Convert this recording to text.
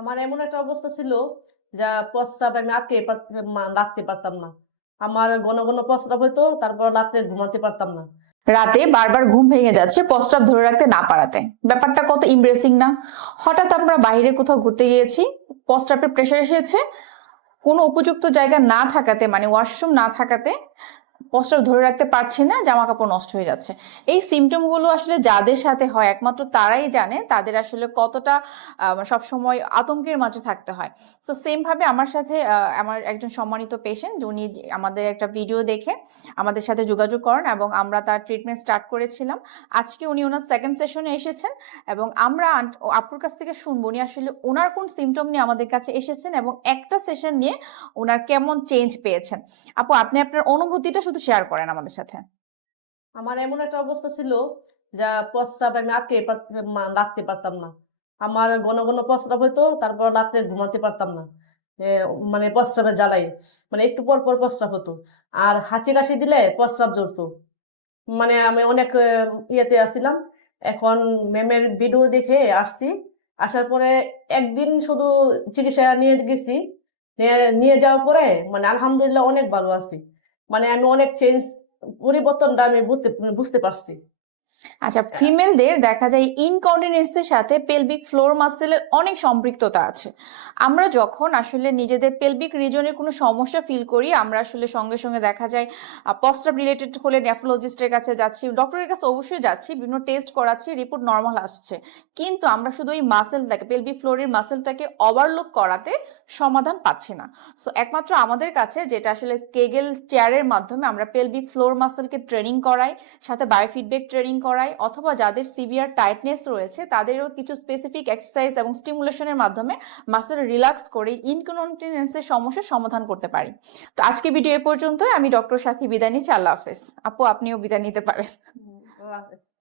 আমার এমন একটা অবস্থা ছিল যা প্রস্রাব আমি রাখতে পারতাম না। আমার ঘন ঘন প্রস্রাব হইতো, তারপর রাতে ঘুমাতে পারতাম না। রাতে বারবার ঘুম ভেঙে যাচ্ছে প্রস্রাব ধরে রাখতে না পারাতে। ব্যাপারটা কত ইমপ্রেসিং না? হঠাৎ আমরা বাইরে কোথাও ঘুরতে গিয়েছি, প্রস্রাবের প্রেশার এসেছে, কোনো উপযুক্ত জায়গা না থাকাতে মানে ওয়াশরুম না থাকাতে প্রস্রাব ধরে রাখতে পারছি না, জামা কাপড় নষ্ট হয়ে যাচ্ছে। এই সিমটম গুলো আসলে যাদের সাথে হয় একমাত্র তারাই জানে তাদের আসলে কতটা সবসময় আতঙ্কের মাঝে থাকতে হয়। সো সেম ভাবে আমার সাথে আমার একজন সম্মানিত পেশেন্ট, উনি আমাদের একটা ভিডিও দেখে আমাদের সাথে যোগাযোগ করেন এবং আমরা তার ট্রিটমেন্ট স্টার্ট করেছিলাম। আজকে উনি ওনার সেকেন্ড সেশনে এসেছেন এবং আমরা আপুর কাছ থেকে শুনবো উনি আসলে ওনার কোন সিমটম নিয়ে আমাদের কাছে এসেছেন এবং একটা সেশন নিয়ে ওনার কেমন চেঞ্জ পেয়েছেন। আপু, আপনি আপনার অনুভূতিটা শুধু শেয়ার করেন আমাদের সাথে। আমার এমন একটা অবস্থা ছিল যা প্রস্রাব আমি রাখতে পারতাম না। আমার ঘন ঘন প্রস্রাব হইতো, তারপর রাতে ঘুমাতে পারতাম না। এ, মানে প্রস্রাবের জ্বালাই, মানে একটু পর পর প্রস্রাব হতো। আর হাঁচি কাশি দিলে প্রস্রাব জড়তো। মানে আমি অনেক ইয়েতে আসছিলাম। এখন ম্যামের ভিডিও দেখে আসছি। আসার পরে একদিন শুধু চিকিৎসা নিয়ে গেছি। নিয়ে যাওয়ার পরে মানে আলহামদুলিল্লাহ অনেক ভালো আছি। মানে আমি অনেক পরিবর্তনটা আমি বুঝতে পারছি। আচ্ছা, ফিমেলদের দেখা যায় ইনকন্টিনেন্সের সাথে পেলভিক ফ্লোর মাসেলের অনেক সম্পৃক্ততা আছে। আমরা যখন আসলে নিজেদের পেলভিক রিজনে কোনো সমস্যা ফিল করি, আমরা আসলে সঙ্গে সঙ্গে দেখা যায় প্রস্রাব রিলেটেড হলে নেফ্রোলজিস্টের কাছে যাচ্ছি, ডক্টরের কাছে অবশ্যই যাচ্ছি, বিভিন্ন টেস্ট করাচ্ছি, রিপোর্ট নর্মাল আসছে। কিন্তু আমরা শুধু ওই মাসেলটাকে, পেলভিক ফ্লোরের মাসেলটাকে ওভারলুক করাতে সমাধান পাচ্ছি না। সো একমাত্র আমাদের কাছে যেটা আসলে কেগেল চেয়ারের মাধ্যমে আমরা পেলভিক ফ্লোর মাসেলকে ট্রেনিং করাই, সাথে বায়োফিডব্যাক ট্রেনিং করাই, অথবা যাদের সিভিয়ার টাইটনেস রয়েছে তাদেরও কিছু স্পেসিফিক এক্সারসাইজ এবং স্টিমুলেশনের মাধ্যমে মাসেল রিল্যাক্স করে ইনকন্টিনেন্সের সমস্যার সমাধান করতে পারি। তো আজকে ভিডিও এ পর্যন্ত। আমি ডক্টর সাথী বিদায় নিচ্ছি। আল্লাহ হাফেজ। আপু, আপনিও বিদায় নিতে পারেন। আল্লাহ হাফেজ।